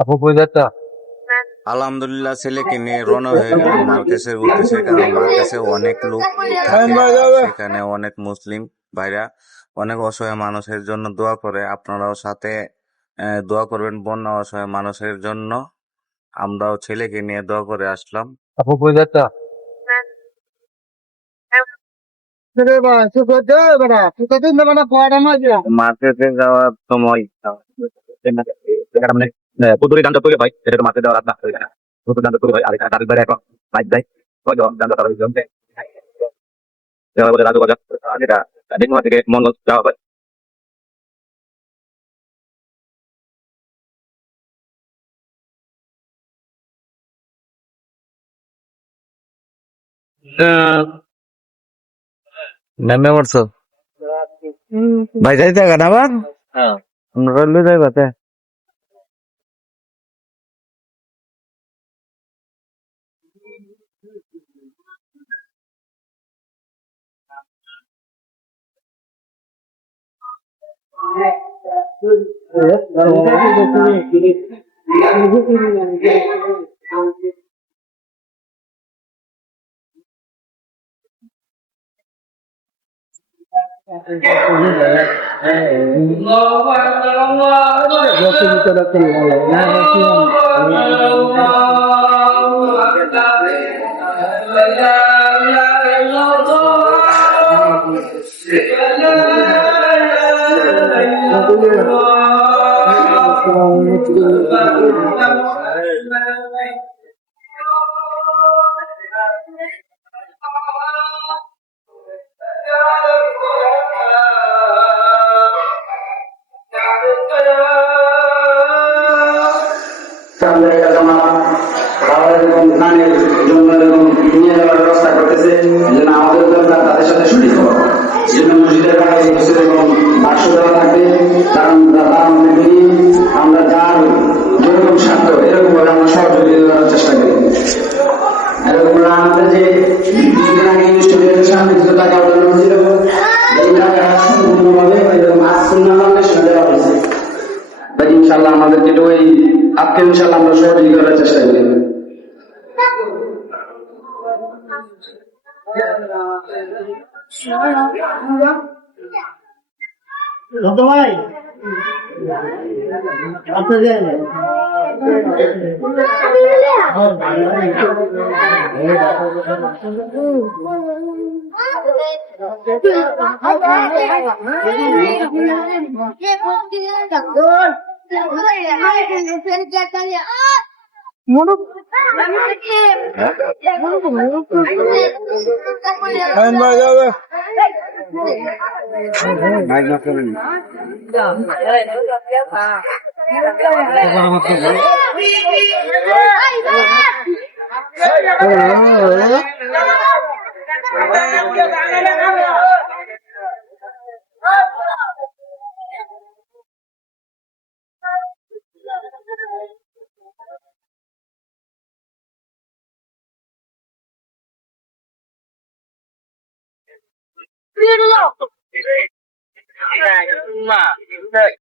আপু কই যাচ্ছা? আলহামদুলিল্লাহ, ছেলেকে নিয়ে রওনা হয়ে গেলাম মার্কেসের উদ্দেশ্যে। কারণ মার্কেসে অনেক লোক থাকে আর সেখানে অনেক মুসলিম ভাইরা অনেক অসহায় মানুষের জন্য দোয়া করে। আপনারাও সাথে দোয়া করবেন বন্যা অসহায় মানুষের জন্য। আমরাও ছেলেকে নিয়ে দোয়া করে আসলাম। আপু কই যাচ্ছা? মার্কেটে যাওয়ার সময় কুদুরি দান্ড তৈরি হয়, সেটা তো মার্কেটে যাওয়ার রাস্তা কুদুরি দান্ড তৈরি হয়। আর এটা তারিখ বাইরে এখন বাইক যায় দান্ড তারা রাজু বাজার, আর এটা ডেঙ্গুয়া থেকে মঙ্গল যাওয়া হয়। নেমে পড়ছো ভাই? যাইতে গান আবার আমরা রইলে যাইবাতে। ধানের জন্য এরকম নিয়ে যাওয়ার ব্যবস্থা করতেছে, যেন আমাদের দরকার তাদের সাথে শরীর হওয়া। যেন মসজিদের বাইরে এরকম বাক্স দেওয়া থাকবে, কারণ তারা মনে করি আমরা যার যেরকম স্বার্থ এরকম ভাবে আমরা সহযোগিতা করার চেষ্টা করি। এরকম আমাদের যে কিছুদিন আগে স্টুডেন্টের সামনে কিছু টাকা উঠানো হয়েছিল, এই টাকা সম্পূর্ণভাবে ফাউন্ডেশনে দেওয়া হয়েছে। ইনশাল্লাহ আমাদের যেটা ওই আজকে ইনশাল্লাহ আমরা সহযোগিতা করার চেষ্টা করি। ভাই আচ্ছা যায়